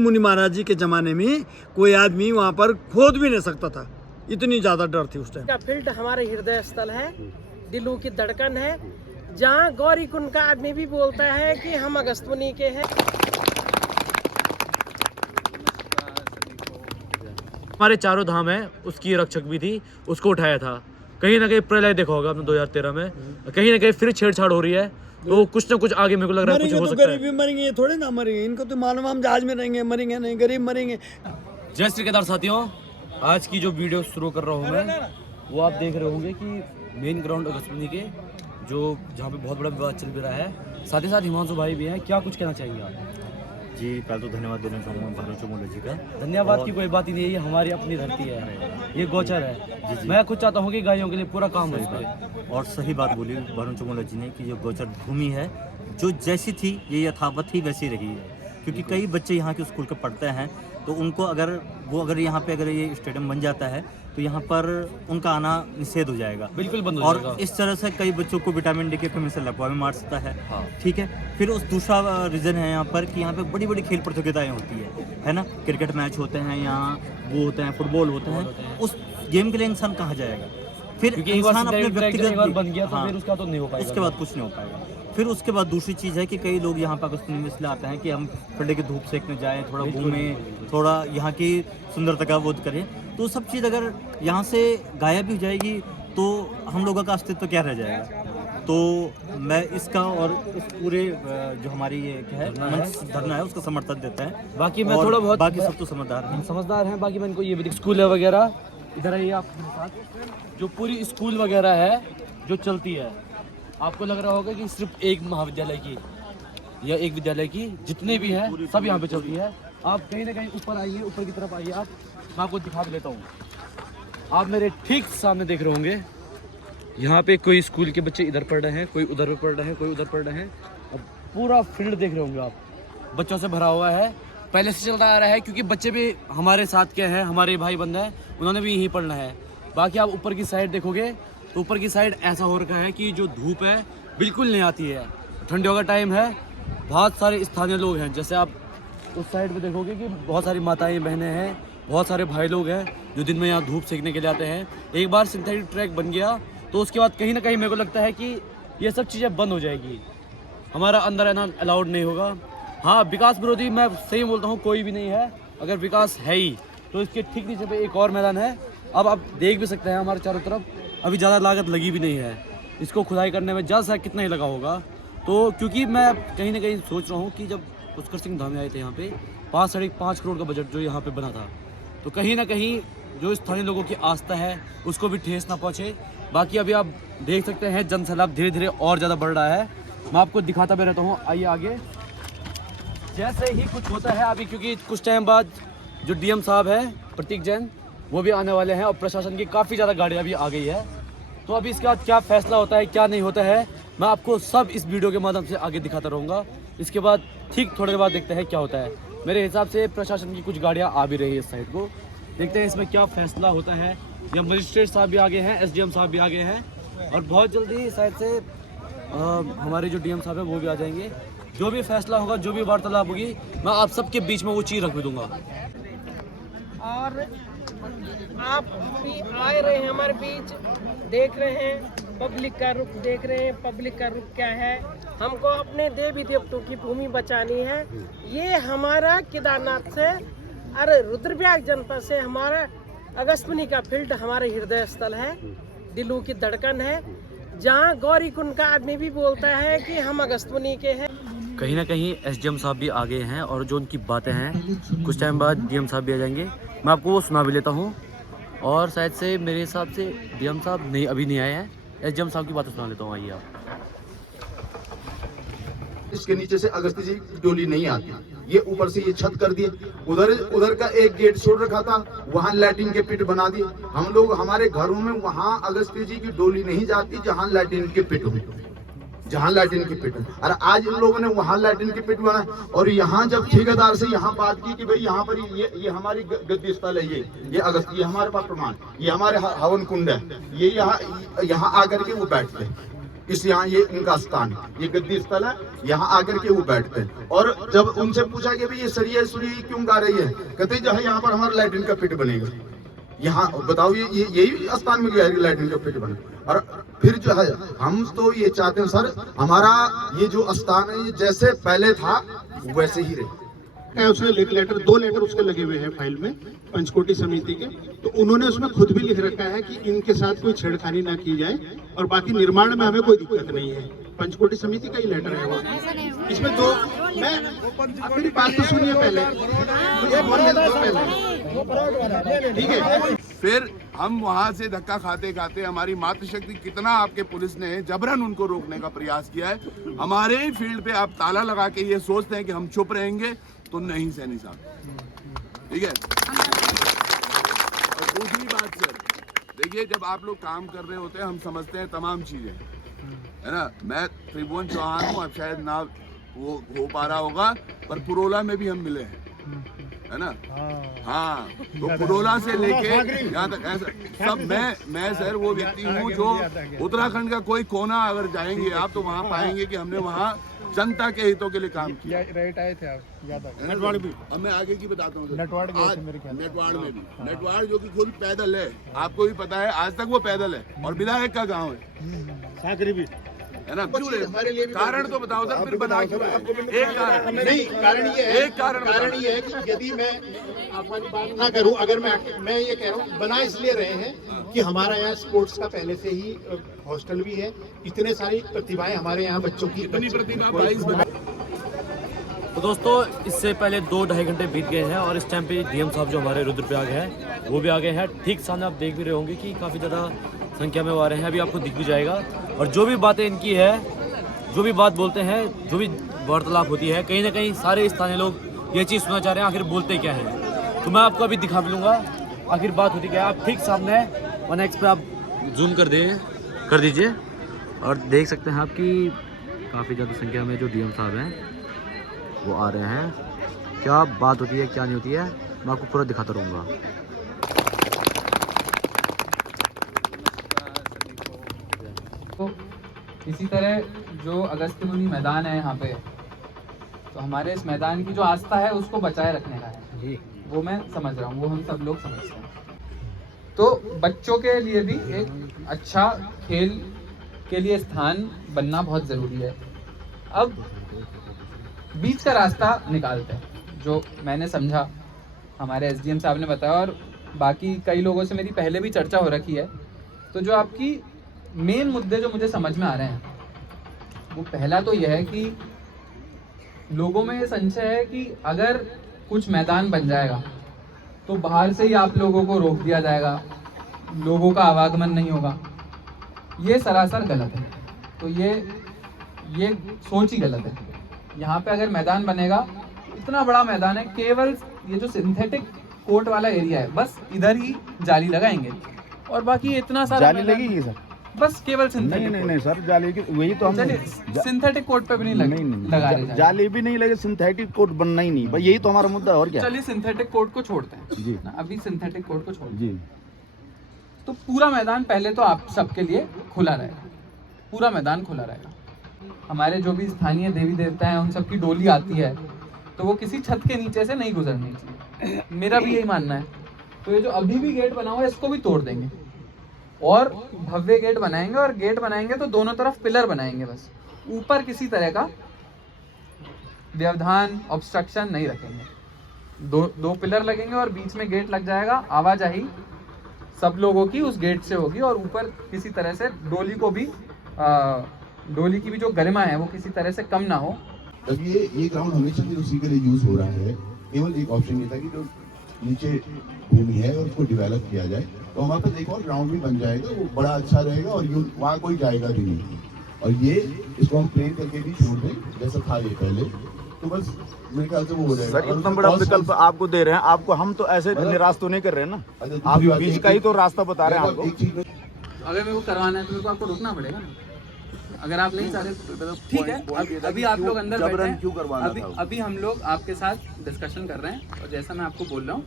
मुनि महाराज जी के जमाने में कोई आदमी वहाँ पर खोद भी नहीं सकता था, इतनी ज्यादा डर थी उस टाइम का फील्ड हमारे हृदय स्थल है, दिलों की धड़कन है, जहाँ गौरी कुंड का आदमी भी बोलता है कि हम अगस्त मुनि के हैं। हमारे चारों धाम है, उसकी रक्षक भी थी, उसको उठाया था। कहीं ना कहीं प्रलय देखा होगा आपने 2013 में, कहीं ना कहीं फिर छेड़छाड़ हो रही है, तो कुछ ना कुछ आगे मेरे को लग रहा है कुछ हो सकता है। गरीब भी मरेंगे, ये थोड़े ना मरेंगे, इनको तो मालूम हम जहाज में रहेंगे, मरेंगे नहीं, गरीब मरेंगे। जय श्री केदार साथियों, आज की जो वीडियो शुरू कर रहा हूँ मैं, वो आप देख रहे होंगे कि मेन ग्राउंड अगस्त मुनि के जो जहाँ पे बहुत बड़ा विवाद चल भी रहा है, साथ ही साथ हिमांशु भाई भी हैं। क्या कुछ कहना चाहेंगे आप? जी पहले तो धन्यवाद देना चाहूँगा भानु चमोला जी का। धन्यवाद की कोई बात ही नहीं है, ये हमारी अपनी धरती है, ये गोचर है। मैं खुद चाहता हूँ कि गायों के लिए पूरा काम हो जाए। और सही बात बोली भानु चमोला जी ने कि जो गोचर भूमि है जो जैसी थी ये यथावत ही वैसी रही है, क्योंकि कई बच्चे यहाँ के स्कूल के पढ़ते हैं, तो उनको अगर यहाँ पे अगर ये स्टेडियम बन जाता है तो यहाँ पर उनका आना निषेध हो जाएगा, बिल्कुल बंद हो और जाएगा। इस तरह से कई बच्चों को विटामिन डी की कमी से लकवा भी मार सकता है। हाँ। ठीक है, फिर उस दूसरा रीज़न है यहाँ पर कि यहाँ पे बड़ी बड़ी खेल प्रतियोगिताएं होती है ना, क्रिकेट मैच होते हैं यहाँ, वो होते हैं, फुटबॉल होते हैं, उस गेम के लिए इंसान कहाँ जाएगा? फिर इंसान अपने व्यक्तिगत बन गया तो हाँ, फिर उसका तो नहीं हो पाएगा, उसके बाद कुछ नहीं हो पाएगा। फिर उसके बाद दूसरी चीज़ है कि कई लोग यहाँ पर अगस्त मुनि में इसलिए आते हैं कि हम ठंडे की धूप सेकने जाएं, थोड़ा घूमें, थोड़ा यहाँ की सुंदरता का बोध करें। तो सब चीज़ अगर यहाँ से गायब भी हो जाएगी तो हम लोगों का अस्तित्व क्या रह जाएगा? तो मैं इसका और इस पूरे जो हमारी ये क्या है धरना है उसका समर्थन देता है। बाकी मैं थोड़ा बहुत बाकी सब तो समझदार हैं। बाकी मैं इनको ये भी स्कूल है वगैरह, इधर आइए आप मेरे साथ। जो पूरी स्कूल वगैरह है जो चलती है, आपको लग रहा होगा कि सिर्फ एक महाविद्यालय की या एक विद्यालय की, जितने भी हैं सब यहाँ पे चलती है। आप कहीं ना कहीं ऊपर आइए, ऊपर की तरफ आइए, आप मैं आपको दिखा भी लेता हूँ। आप मेरे ठीक सामने देख रहे होंगे, यहाँ पे कोई स्कूल के बच्चे इधर पढ़ रहे हैं, कोई उधर पढ़ रहे हैं, कोई उधर पढ़ रहे हैं, और पूरा फील्ड देख रहे होंगे आप, बच्चों से भरा हुआ है। पहले से चलता आ रहा है, क्योंकि बच्चे भी हमारे साथ के हैं, हमारे भाई बंद हैं, उन्होंने भी यहीं पढ़ना है। बाकी आप ऊपर की साइड देखोगे तो ऊपर की साइड ऐसा हो रखा है कि जो धूप है बिल्कुल नहीं आती है। ठंडियों का टाइम है, बहुत सारे स्थानीय लोग हैं, जैसे आप उस साइड पे देखोगे कि बहुत सारी माताएं बहनें हैं, बहुत सारे भाई लोग हैं जो दिन में यहाँ धूप सेकने के लिए आते हैं। एक बार सिंथेटिक ट्रैक बन गया तो उसके बाद कहीं ना कहीं मेरे को लगता है कि ये सब चीज़ें बंद हो जाएगी, हमारा अंदर रहना अलाउड नहीं होगा। हाँ, विकास विरोधी मैं सही बोलता हूँ कोई भी नहीं है, अगर विकास है ही तो इसके ठीक नीचे पे एक और मैदान है। अब आप देख भी सकते हैं हमारे चारों तरफ अभी ज़्यादा लागत लगी भी नहीं है, इसको खुदाई करने में ज़्यादा कितना ही लगा होगा। तो क्योंकि मैं कहीं ना कहीं सोच रहा हूँ कि जब पुष्कर सिंह धामी आए थे यहाँ पे 5.5 करोड़ का बजट जो यहाँ पे बना था, तो कहीं ना कहीं जो स्थानीय लोगों की आस्था है उसको भी ठेस ना पहुँचे। बाकी अभी आप देख सकते हैं जन सैलाब धीरे धीरे और ज़्यादा बढ़ रहा है, मैं आपको दिखाता भी रहता हूँ। आइए आगे, जैसे ही कुछ होता है अभी, क्योंकि कुछ टाइम बाद जो डीएम साहब है प्रतीक जैन वो भी आने वाले हैं, और प्रशासन की काफ़ी ज़्यादा गाड़ियाँ भी आ गई है। तो अभी इसके बाद क्या फैसला होता है क्या नहीं होता है, मैं आपको सब इस वीडियो के माध्यम से आगे दिखाता रहूँगा। इसके बाद ठीक थोड़े बाद देखते हैं क्या होता है। मेरे हिसाब से प्रशासन की कुछ गाड़ियाँ आ भी रही है इस साइड को, देखते हैं इसमें क्या फैसला होता है। या मजिस्ट्रेट साहब भी आगे हैं, एसडीएम साहब भी आगे हैं, और बहुत जल्दी शायद से हमारे जो डीएम साहब है वो भी आ जाएंगे। जो भी फैसला होगा, जो भी वार्तालाप होगी, मैं आप सबके बीच में वो चीज़ रख भी दूँगा। और आप भी आए रहे हैं हमारे बीच, देख रहे हैं पब्लिक का रुख, देख रहे हैं पब्लिक का रुख क्या है। हमको अपने देवी देवताओं की भूमि बचानी है। ये हमारा केदारनाथ से, अरे रुद्रप्रयाग जनपद से हमारा अगस्त मुनि का फील्ड हमारे हृदय स्थल है, दिलों की धड़कन है, जहाँ गौरी कुंड का आदमी भी बोलता है कि हम अगस्त मुनि के हैं। कहीं ना कहीं एसडीएम साहब भी आगे हैं, और जो उनकी बातें हैं कुछ टाइम बाद डीएम साहब भी आ जाएंगे, मैं आपको वो सुना भी लेता हूँ। और शायद से मेरे हिसाब से डीएम साहब नहीं अभी नहीं आए हैं, एसडीएम साहब की बातें सुना लेता हूँ। आइए आप। इसके नीचे से अगस्ती जी की डोली नहीं आती, ये ऊपर से ये छत कर दिए, उधर का एक गेट छोड़ रखा था, वहाँ लैट्रिन के पिट बना दिए। हम लोग हमारे घरों में वहाँ अगस्ती जी की डोली नहीं जाती जहाँ लैट्रिन के पिट हो, जहाँ लैट्रिन की पिट। और आज इन लोगों ने वहाँ लैट्रिन की पिट बना, और यहाँ जब ठेकेदार से यहाँ बात की कि भाई यहाँ पर ये हमारी गद्दी स्थल है, ये अगस्त, ये हमारे पास प्रमाण, ये हमारे हवन कुंड है, ये यहाँ आकर के वो बैठते हैं। इस यहाँ ये इनका स्थान है, ये गद्दी स्थल है, यहाँ आकर के वो बैठते हैं। और जब उनसे पूछा कि भाई ये सरिया सुरिया क्यों गा रही है, कहते हैं जो है यहाँ पर हमारा लैट्रिन का पिट बनेगा। यहाँ बताओ ये यही स्थान मिल गया है लैट्रिन का पिट बने। और फिर जो है हम तो ये चाहते हैं सर, हमारा ये जो स्थान है ये जैसे पहले था वैसे ही रहे। उसने लेटर 2 लेटर उसके लगे हुए हैं फाइल में पंचकोटी समिति के, तो उन्होंने उसमें खुद भी लिख रखा है कि इनके साथ कोई छेड़खानी ना की जाए और बाकी निर्माण में हमें कोई दिक्कत नहीं है। पंचकोटी समिति का ही लेटर है वो। इसमें 2 मैं आप मेरी बात तो सुनिए पहले, मुझे बोलने दो पहले, ठीक है। फिर हम वहां से धक्का खाते खाते हमारी मातृशक्ति कितना आपके पुलिस ने जबरन उनको रोकने का प्रयास किया है। हमारे ही फील्ड पे आप ताला लगा के ये सोचते हैं कि हम चुप रहेंगे, तो नहीं सैनी साहब, ठीक है। और दूसरी बात सर, देखिए जब आप लोग काम कर रहे होते हैं हम समझते हैं तमाम चीजें, है ना। मैं त्रिभुवन चौहान हूँ, अब शायद ना वो हो पा रहा होगा, पर पुरोला में भी हम मिले हैं, है ना। हाँ, तो पुरोला से लेके यहाँ तक ऐसा सब मैं सर वो व्यक्ति हूँ जो उत्तराखंड का कोई कोना अगर जाएंगे आप तो वहाँ पाएंगे कि हमने वहाँ जनता के हितों के लिए काम किया। राइट आए थे आप, नटवाड़ भी, अब मैं आगे की बताता हूँ। नटवाड़ में भी, नटवाड़ जो कि खुद पैदल है, आपको भी पता है, आज तक वो पैदल है और विधायक का गाँव है, साकरी भी है ना। क्यों रे? कारण तो बताओ सर, फिर बता क्यों? एक कारण नहीं, कारण ये है, एक कारण ये है कि यदि मैं आपकी बात ना करूं, अगर मैं ये कह रहा हूं, बना इसलिए रहे हैं कि हमारा यहाँ स्पोर्ट्स का पहले से ही हॉस्टल भी है, इतने सारी प्रतिभाएं हमारे यहाँ बच्चों की, इतनी प्रतिभा 22। तो दोस्तों इससे पहले 2-2.5 घंटे बीत गए हैं और इस टाइम पे डीएम साहब जो हमारे रुद्रप्रयाग हैं वो भी आ गए हैं। ठीक सामने आप देख भी रहे होंगे कि काफ़ी ज़्यादा संख्या में वो आ रहे हैं, अभी आपको दिख भी जाएगा। और जो भी बातें इनकी है, जो भी बात बोलते हैं, जो भी वार्तालाप होती है, कहीं ना कहीं सारे स्थानीय लोग ये चीज़ सुनना चाह रहे हैं आखिर बोलते क्या हैं। तो मैं आपको अभी दिखा भी लूँगा आखिर बात होती क्या है। आप ठीक सामने 1x पे आप जूम कर दीजिए और देख सकते हैं आपकी काफ़ी ज़्यादा संख्या में जो डीएम साहब हैं वो आ रहे हैं। क्या बात होती है क्या नहीं होती है मैं आपको पूरा दिखाता रहूँगा। तो इसी तरह जो अगस्त्य मुनि मैदान है यहाँ पे, तो हमारे इस मैदान की जो आस्था है उसको बचाए रखने का है, वो मैं समझ रहा हूँ, वो हम सब लोग समझते हैं। तो बच्चों के लिए भी एक अच्छा खेल के लिए स्थान बनना बहुत ज़रूरी है। अब बीच का रास्ता निकालते हैं, जो मैंने समझा हमारे एसडीएम साहब ने बताया और बाकी कई लोगों से मेरी पहले भी चर्चा हो रखी है। तो जो आपकी मेन मुद्दे जो मुझे समझ में आ रहे हैं, वो पहला तो यह है कि लोगों में ये संशय है कि अगर कुछ मैदान बन जाएगा तो बाहर से ही आप लोगों को रोक दिया जाएगा, लोगों का आवागमन नहीं होगा। ये सरासर गलत है। तो ये सोच ही गलत है। यहाँ पे अगर मैदान बनेगा, इतना बड़ा मैदान है, केवल ये जो सिंथेटिक कोर्ट वाला एरिया है बस इधर ही जाली लगाएंगे और बाकी इतना सारा जाली लगेगी सर, बस केवल सिंथेटिक। नहीं सर, जाली की वही तो हम सिंथेटिक कोर्ट पे भी नहीं लगा रहे, जाली भी नहीं लगे, सिंथेटिक कोर्ट बनना ही नहीं, भाई यही तो हमारा मुद्दा है। और क्या? चलिए सिंथेटिक कोर्ट को छोड़ते हैं जी, अभी सिंथेटिक कोर्ट को छोड़ते जी। हैं। तो पूरा मैदान पहले तो आप सबके लिए खुला रहेगा, पूरा मैदान खुला रहेगा। हमारे जो भी स्थानीय देवी देवता हैं उन सबकी डोली आती है तो वो किसी छत के नीचे से नहीं गुजरनी चाहिए, मेरा भी यही मानना है। तो ये जो अभी भी गेट बना हुआ है इसको भी तोड़ देंगे और भव्य गेट बनाएंगे, और गेट बनाएंगे तो दोनों तरफ पिलर बनाएंगे, बस ऊपर किसी तरह का व्यवधान ऑब्स्ट्रक्शन नहीं रखेंगे। दो पिलर लगेंगे और बीच में गेट लग जाएगा। आवाजाही सब लोगों की उस गेट से होगी और ऊपर किसी तरह से डोली को भी डोली की भी जो गरिमा है वो किसी तरह से कम ना हो। अब ये ग्राउंड हमेशा से उसी के लिए यूज हो रहा है। केवल एक ऑप्शन ये था कि जो नीचे भूमि है और उसको डेवलप किया जाए तो हमारे पास एक और ग्राउंड भी बन जाएगा, वो बड़ा अच्छा रहेगा और वहाँ कोई जाएगा भी नहीं। और ये इसको हम प्लेन करके भी छोड़ दें जैसा था ये पहले, तो बस मेरे ख्याल से वो हो जाएगा। सर इतना बड़ा विकल्प आपको दे रहे हैं, आपको हम तो ऐसे निराश तो नहीं कर रहे हैं ना, आप बीच का ही तो रास्ता बता रहे हैं आपको। अगर मेरे को करवाना है तो मेरे को आपको रुकना पड़ेगा ना। अगर आप नहीं चाह रहे तो ठीक है, अभी आप लोग अंदर बैठे हैं, अभी हम लोग आपके साथ डिस्कशन कर रहे हैं। और जैसा मैं आपको बोल रहा हूँ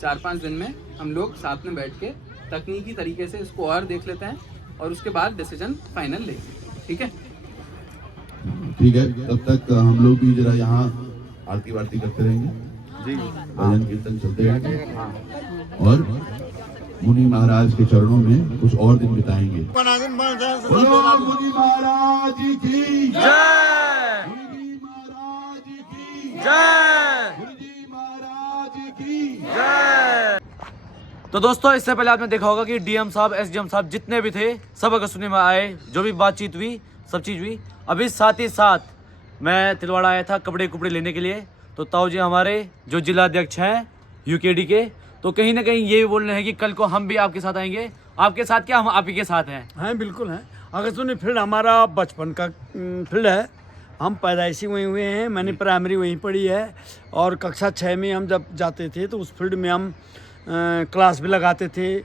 4-5 दिन में हम लोग साथ में बैठ के तकनीकी तरीके से इसको और देख लेते हैं और उसके बाद डिसीजन फाइनल लेंगे। ठीक है। ठीक है, तब तक हम लोग भी जरा यहाँ आरती वारती करते रहेंगे जी, भजन कीर्तन चलते रहेंगे और मुनि महाराज के चरणों में कुछ और दिन बिताएंगे। बोलो मुनि महाराज की जय, मुनि महाराज की जय, मुनि महाराज की जय। तो दोस्तों, इससे पहले आपने देखा होगा कि डीएम साहब, एसडीएम साहब जितने भी थे सब अगस्तुनी में आए, जो भी बातचीत हुई सब चीज़ हुई। अभी साथ ही साथ मैं तिलवाड़ा आया था कपड़े कुपड़े लेने के लिए, तो ताऊ जी हमारे जो जिला अध्यक्ष हैं यूकेडी के, तो कहीं ना कहीं ये भी बोल रहे हैं कि कल को हम भी आपके साथ आएंगे। आपके साथ क्या, हम आप ही के साथ हैं? बिल्कुल हैं। अगस्तुनी फील्ड हमारा बचपन का फील्ड है, हम पैदाइशी वहीं हुए हैं, मैंने प्राइमरी वहीं पढ़ी है और कक्षा 6 में हम जब जाते थे तो उस फील्ड में हम क्लास भी लगाते थे,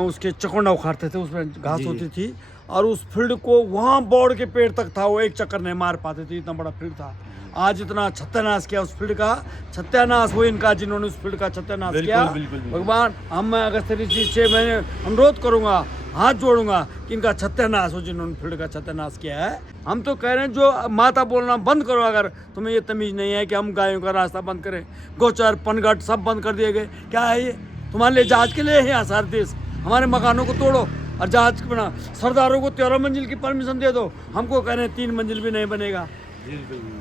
उसके चकोंडा उखाड़ते थे, उसमें घास होती थी और उस फील्ड को वहाँ बोर्ड के पेड़ तक था, वो एक चक्कर नहीं मार पाते थे, इतना बड़ा फील्ड था। आज इतना सत्यानाश किया उस फील्ड का, सत्यानाश वो इनका जिन्होंने उस फील्ड का सत्यानाश किया। भगवान, हम अगस्त्य जी से मैं अनुरोध करूंगा, हाथ जोड़ूंगा कि इनका सत्यानाश हो जिन्होंने फील्ड का सत्यानाश किया है। हम तो कह रहे हैं जो माता बोलना बंद करो, अगर तुम्हें ये तमीज़ नहीं है कि हम गायों का रास्ता बंद करें, गोचर पनघट सब बंद कर दिए गए। क्या है ये? तुम्हारे लिए जहाज के लिए है यहाँ सारे देश, हमारे मकानों को तोड़ो और जहाज बना, सरदारों को 13 मंजिल की परमिशन दे दो, हमको कह रहे हैं 3 मंजिल भी नहीं बनेगा।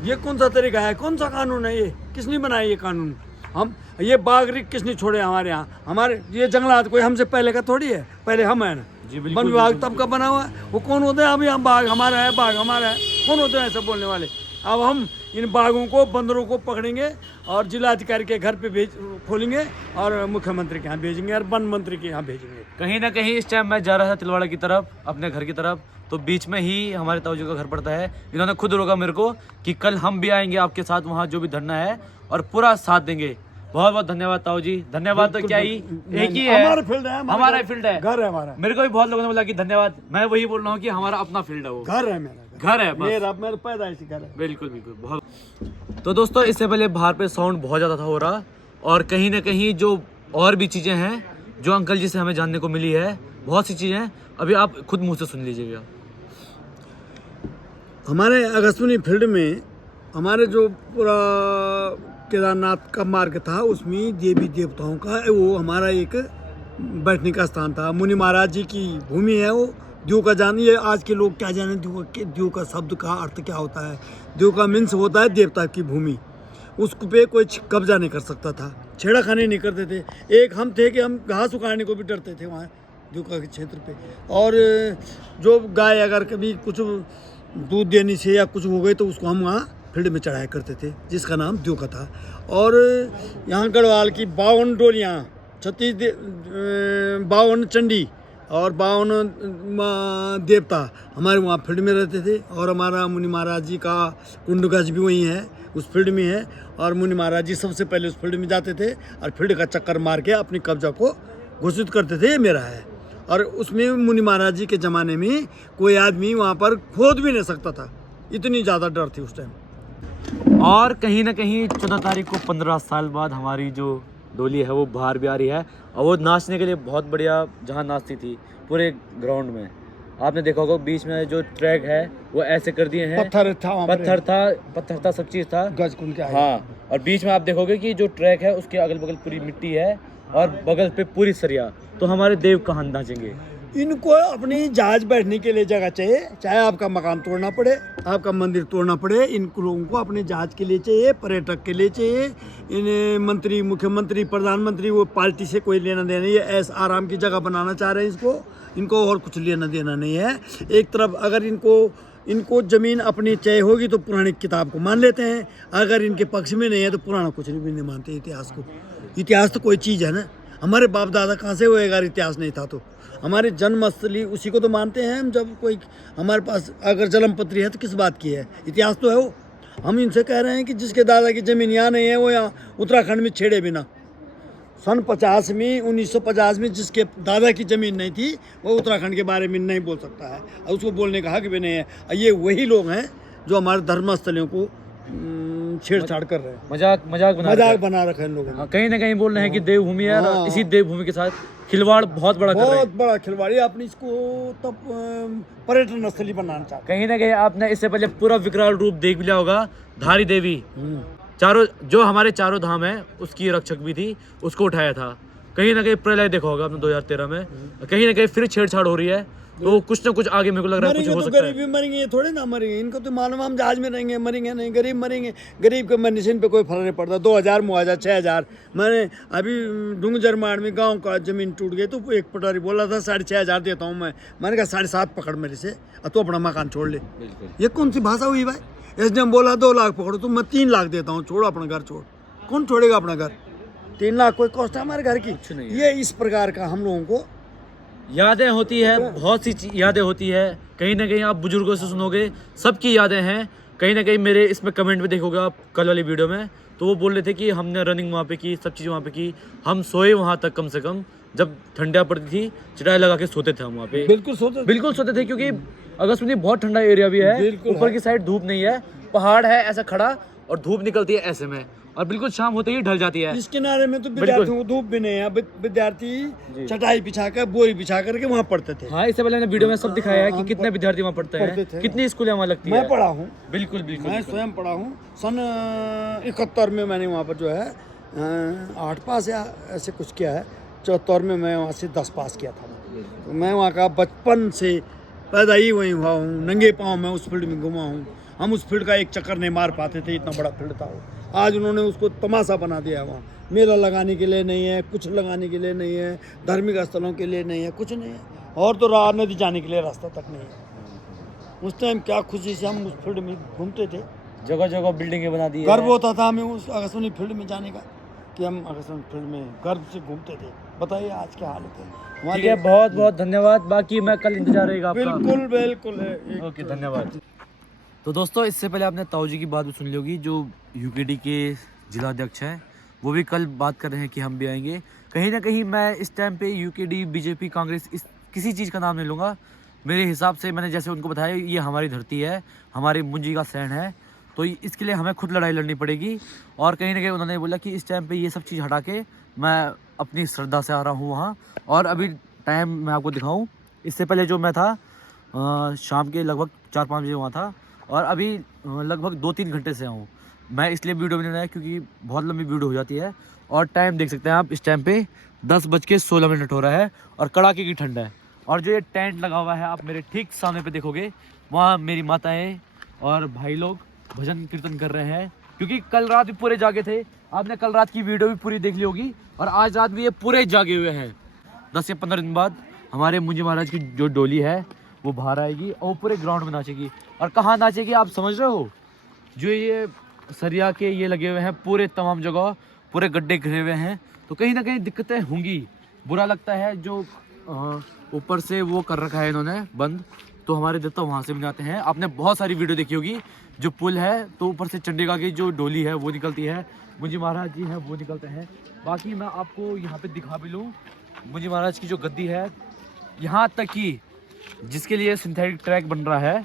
ये कौन सा तरीका है, कौन सा कानून है ये? किसने बनाया ये कानून? हम ये बाघ किसने छोड़े हमारे यहाँ? हमारे ये जंगलात कोई हमसे पहले का थोड़ी है, पहले हम है ना। वन विभाग तब का बना हुआ है, वो कौन होते हैं? अभी हम बाघ हमारा है, बाघ हमारा है, कौन होते हैं ऐसा बोलने वाले? अब हम इन बाघों को, बंदरों को पकड़ेंगे और जिलाधिकारी के घर पे खोलेंगे और मुख्यमंत्री के यहाँ भेजेंगे और वन मंत्री के यहाँ भेजेंगे। कहीं ना कहीं इस टाइम मैं जा रहा था तिलवाड़ा की तरफ, अपने घर की तरफ, तो बीच में ही हमारे ताऊ जी का घर पड़ता है। इन्होंने खुद रोका मेरे को कि कल हम भी आएंगे आपके साथ, वहाँ जो भी धरना है और पूरा साथ देंगे। बहुत बहुत धन्यवाद ताऊ जी। धन्यवाद तो क्या ही, एक ही है, हमारा फील्ड है, हमारा फील्ड है, घर है हमारा। मेरे को भी बहुत लोगों ने बोला कि धन्यवाद, मैं वही बोल रहा हूँ कि हमारा अपना फील्ड है, वो घर है, मेरा घर है, मेरा पैदाइशी घर है। बिल्कुल बिल्कुल। बहुत तो दोस्तों, इससे पहले बाहर पे साउंड बहुत ज़्यादा था हो रहा, और कहीं ना कहीं जो और भी चीज़ें हैं जो अंकल जी से हमें जानने को मिली है, बहुत सी चीज़ें हैं, अभी आप खुद मुँह से सुन लीजिएगा। हमारे अगस्तुनी फील्ड में हमारे जो पूरा केदारनाथ का मार्ग था, उसमें देवी देवताओं का वो हमारा एक बैठने का स्थान था। मुनि महाराज जी की भूमि है वो। द्यू का जानिए, आज के लोग क्या जाने द्यू का शब्द का अर्थ क्या होता है। द्यू का मीन्स होता है देवता की भूमि। उस पे कोई कब्जा नहीं कर सकता था, छेड़ाखानी नहीं करते थे। एक हम थे कि हम घास उखाड़ने को भी डरते थे वहाँ द्यू का क्षेत्र पे। और जो गाय अगर कभी कुछ दूध देने से या कुछ हो गई तो उसको हम वहाँ फील्ड में चढ़ाया करते थे, जिसका नाम द्यू का था। और यहाँ गढ़वाल की 52 डोलियाँ, 52 चंडी और 52 देवता हमारे वहाँ फील्ड में रहते थे। और हमारा मुनि महाराज जी का कुंडगज भी वहीं है, उस फील्ड में है। और मुनि महाराज जी सबसे पहले उस फील्ड में जाते थे और फील्ड का चक्कर मार के अपनी कब्जा को घोषित करते थे, ये मेरा है। और उसमें मुनि महाराज जी के ज़माने में कोई आदमी वहाँ पर खोद भी नहीं सकता था, इतनी ज़्यादा डर थी उस टाइम। और कहीं ना कहीं 14 तारीख को 15 साल बाद हमारी जो डोली है वो बाहर भी आ रही है, और वो नाचने के लिए बहुत बढ़िया जहाँ नाचती थी पूरे ग्राउंड में। आपने देखा होगा बीच में जो ट्रैक है वो ऐसे कर दिए हैं, पत्थर था सब चीज़ था, गज कुंड के। हाँ, और बीच में आप देखोगे कि जो ट्रैक है उसके अगल बगल पूरी मिट्टी है और बगल पे पूरी सरिया। तो हमारे देव कहाँ नाचेंगे? इनको अपनी जहाज बैठने के लिए जगह चाहिए, चाहे आपका मकान तोड़ना पड़े, आपका मंदिर तोड़ना पड़े, इन लोगों को अपने जहाज के लिए चाहिए, पर्यटक के लिए चाहिए। इन मंत्री, मुख्यमंत्री, प्रधानमंत्री वो पार्टी से कोई लेना देना नहीं है। ऐसा आराम की जगह बनाना चाह रहे हैं इसको, इनको और कुछ लेना देना नहीं है। एक तरफ अगर इनको ज़मीन अपनी चाहिए होगी तो पुरानी किताब को मान लेते हैं, अगर इनके पक्ष में नहीं है तो पुराना कुछ भी नहीं मानते इतिहास को। इतिहास तो कोई चीज़ है ना, हमारे बाप दादा कहाँ से हुए अगर इतिहास नहीं था तो? हमारे जन्मस्थली उसी को तो मानते हैं हम। जब कोई हमारे पास अगर जन्मपत्री है तो किस बात की है? इतिहास तो है वो। हम इनसे कह रहे हैं कि जिसके दादा की ज़मीन यहाँ नहीं है वो यहाँ उत्तराखंड में छेड़े बिना। सन 1950 में जिसके दादा की ज़मीन नहीं थी वो उत्तराखंड के बारे में नहीं बोल सकता है, और उसको बोलने का हक भी नहीं है। ये वही लोग हैं जो हमारे धर्मस्थलों को छेड़छाड़ कर रहे हैं, मजाक मजाक बना रखा है इन लोगों ने। हाँ, कहीं ना कहीं बोल रहे हैं कि देवभूमि है और इसी देवभूमि के साथ खिलवाड़ बहुत बड़ा कर रहे हैं। बहुत बड़ा खिलवाड़ी अपनी इसको तब पर्यटन स्थली बनाना चाहते कहीं ना कहीं आपने इससे पहले पूरा विकराल रूप देख भी लिया होगा, धारी देवी चारों जो हमारे चारों धाम है उसकी रक्षक भी थी, उसको उठाया था। कहीं ना कहीं प्रलय देखा होगा आपने 2013 में, कहीं ना कहीं फिर छेड़छाड़ हो रही है, तो कुछ ना कुछ आगे मेरे को लग रहा है कुछ हो तो सकता है। गरीब भी मरेंगे, ये थोड़े ना मरेंगे, इनको तो मालूम हम जहाज में रहेंगे, मरेंगे नहीं, गरीब मरेंगे। गरीब के मनीषन पे कोई फर्क नहीं पड़ता। 2000 मुआवजा 6000। मैंने अभी डूंगरमाड़ में गांव का जमीन टूट गई तो एक पटवारी बोला था 6500 देता हूँ मैंने कहा 7.5 पकड़ मेरे से और तू अपना मकान छोड़ ले। ये कौन सी भाषा हुई भाई? एसडीएम बोला 2 लाख पकड़ो तो मैं 3 लाख देता हूँ, छोड़ो अपना घर, छोड़। कौन छोड़ेगा अपना घर? 3 लाख कोई कॉस्ट है हमारे घर की? ये इस प्रकार का हम लोगों को यादें होती है, बहुत सी यादें होती है। कहीं ना कहीं आप बुजुर्गों से सुनोगे, सबकी यादें हैं। कहीं ना कहीं मेरे इसमें कमेंट में देखोगे आप कल वाली वीडियो में, तो वो बोल रहे थे कि हमने रनिंग वहाँ पे की, सब चीज़ वहाँ पे की, हम सोए वहाँ तक कम से कम, जब ठंडा पड़ती थी चटाई लगा के सोते थे हम वहाँ पे। बिल्कुल सोते थे क्योंकि अगस्त्यमुनि बहुत ठंडा एरिया भी है, ऊपर की साइड धूप नहीं है, पहाड़ है ऐसा खड़ा और धूप निकलती है ऐसे में, और बिल्कुल शाम होते ही ढल जाती है। इस किनारे में तो विद्यार्थियों को धूप भी नहीं है, विद्यार्थी चटाई बिछाकर बोरी बिछा करके वहाँ पढ़ते थे। हाँ, इससे पहले मैंने वीडियो में सब दिखाया है कि कितने विद्यार्थी वहाँ पढ़ते हैं, कितनी स्कूलें वहाँ लगती है। मैं पढ़ा हूँ, बिल्कुल मैं स्वयं पढ़ा हूँ। सन 71 में मैंने वहाँ पर जो है 8 पास या ऐसे कुछ किया है। 74 में मैं वहाँ से 10 पास किया था। तो मैं वहाँ का बचपन से पैदा ही वहीं हुआ हूँ, नंगे पाँव मैं उस फील्ड में घुमा हूँ। हम उस फील्ड का एक चक्कर नहीं मार पाते थे, इतना बड़ा फील्ड था वो। आज उन्होंने उसको तमाशा बना दिया है। वहाँ मेला लगाने के लिए नहीं है, कुछ लगाने के लिए नहीं है, धार्मिक स्थलों के लिए नहीं है, कुछ नहीं है, और तो नदी जाने के लिए रास्ता तक नहीं है। उस टाइम क्या खुशी से हम उस फील्ड में घूमते थे, जगह जगह बिल्डिंगें बना दी। गर्व होता था हमें उस अगस्त्यमुनि फील्ड में जाने का, कि हम अगस्त्यमुनि फील्ड में गर्व से घूमते थे। बताइए आज क्या हालत है। ठीक है, बहुत बहुत धन्यवाद। बाकी मैं कल इंतजार रहेगा आपका। बिल्कुल ओके, धन्यवाद। तो दोस्तों, इससे पहले आपने ताऊ जी की बात भी सुन ली होगी, जो यूकेडी के जिला अध्यक्ष हैं। वो भी कल बात कर रहे हैं कि हम भी आएंगे। कहीं ना कहीं मैं इस टाइम पे यूकेडी, बीजेपी, कांग्रेस, इस किसी चीज़ का नाम नहीं लूँगा। मेरे हिसाब से मैंने जैसे उनको बताया, ये हमारी धरती है, हमारी मुंजी का सैन है, तो इसके लिए हमें खुद लड़ाई लड़नी पड़ेगी। और कहीं ना कहीं उन्होंने बोला कि इस टाइम पे ये सब चीज़ हटा के मैं अपनी श्रद्धा से आ रहा हूँ वहाँ। और अभी टाइम मैं आपको दिखाऊँ, इससे पहले जो मैं था शाम के लगभग 4-5 बजे वहाँ था, और अभी लगभग 2-3 घंटे से हूँ। मैं इसलिए वीडियो नहीं बनाया क्योंकि बहुत लंबी वीडियो हो जाती है। और टाइम देख सकते हैं आप, इस टाइम पे 10:16 हो रहा है और कड़ाके की ठंड है। और जो ये टेंट लगा हुआ है आप मेरे ठीक सामने पे देखोगे, वहाँ मेरी माताएं और भाई लोग भजन कीर्तन कर रहे हैं, क्योंकि कल रात भी पूरे जागे थे। आपने कल रात की वीडियो भी पूरी देख ली होगी, और आज रात भी ये पूरे जागे हुए हैं। 10 से 15 दिन बाद हमारे मुंजी महाराज की जो डोली है वो बाहर आएगी और वो पूरे ग्राउंड में नाचेगी। और कहाँ नाचेगी आप समझ रहे हो? जो ये सरिया के ये लगे हुए हैं पूरे तमाम जगह, पूरे गड्ढे घिरे हुए हैं, तो कहीं ना कहीं दिक्कतें होंगी, बुरा लगता है। जो ऊपर से वो कर रखा है इन्होंने बंद, तो हमारे देवता वहाँ से भी आते हैं। आपने बहुत सारी वीडियो देखी होगी, जो पुल है तो ऊपर से चंडीगढ़ की जो डोली है वो निकलती है, मुंजी महाराज जी हैं वो निकलते हैं। बाकी मैं आपको यहाँ पे दिखा भी लूँ, मुंजी महाराज की जो गद्दी है, यहाँ तक कि जिसके लिए सिंथेटिक ट्रैक बन रहा है,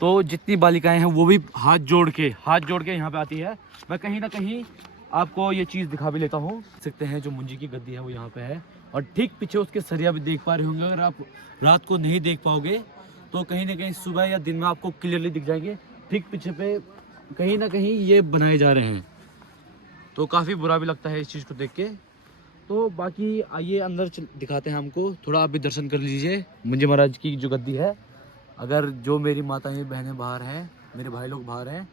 तो जितनी बालिकाएं हैं वो भी हाथ जोड़ के यहाँ पे आती है। मैं कहीं ना कहीं आपको ये चीज़ दिखा भी लेता हूँ। सकते हैं जो मुंजी की गद्दी है वो यहाँ पे है, और ठीक पीछे उसके सरिया भी देख पा रहे होंगे। अगर आप रात को नहीं देख पाओगे तो कहीं ना कहीं सुबह या दिन में आपको क्लियरली दिख जाएंगे। ठीक पीछे पे कहीं ना कहीं ये बनाए जा रहे हैं, तो काफ़ी बुरा भी लगता है इस चीज़ को देख के। तो बाकी आइए अंदर दिखाते हैं हमको, थोड़ा आप भी दर्शन कर लीजिए मुंजी महाराज की जो गद्दी है। अगर जो मेरी माताएं बहनें बाहर हैं, मेरे भाई लोग बाहर हैं,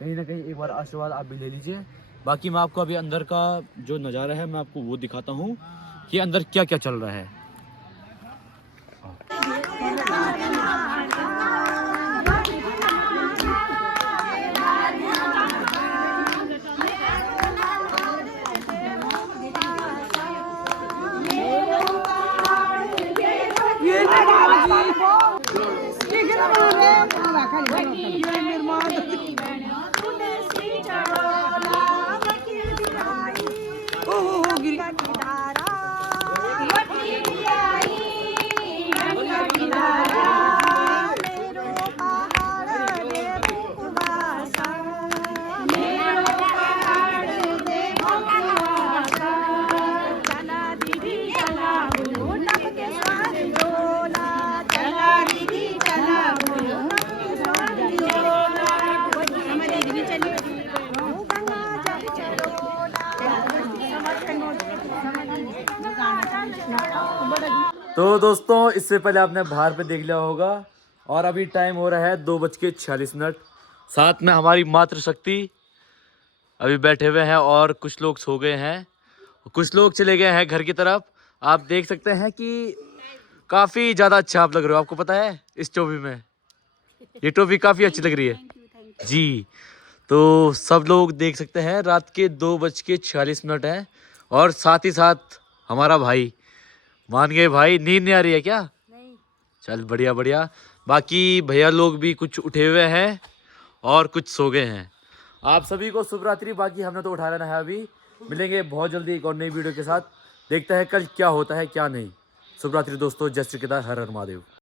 कहीं ना कहीं एक बार आशीर्वाद आप भी ले लीजिए। बाकी मैं आपको अभी अंदर का जो नज़ारा है मैं आपको वो दिखाता हूँ कि अंदर क्या क्या चल रहा है। तो दोस्तों इससे पहले आपने बाहर पे देख लिया होगा और अभी टाइम हो रहा है 2:46। साथ में हमारी मातृशक्ति अभी बैठे हुए हैं और कुछ लोग सो गए हैं, कुछ लोग चले गए हैं घर की तरफ। आप देख सकते हैं कि काफ़ी ज़्यादा अच्छा आप लग रहे हो, आपको पता है इस टोपी में, ये टोपी काफ़ी अच्छी लग रही है जी। तो सब लोग देख सकते हैं रात के 2:46 हैं और साथ ही साथ हमारा भाई मान गए। भाई नींद नहीं आ रही है क्या? नहीं। चल बढ़िया बढ़िया। बाकी भैया लोग भी कुछ उठे हुए हैं और कुछ सो गए हैं। आप सभी को शुभ रात्रि। बाकी हमने तो उठा लेना है अभी। मिलेंगे बहुत जल्दी एक और नई वीडियो के साथ। देखते हैं कल क्या होता है क्या नहीं। शुभ रात्रि दोस्तों। जय श्री केदार, हर हर महादेव।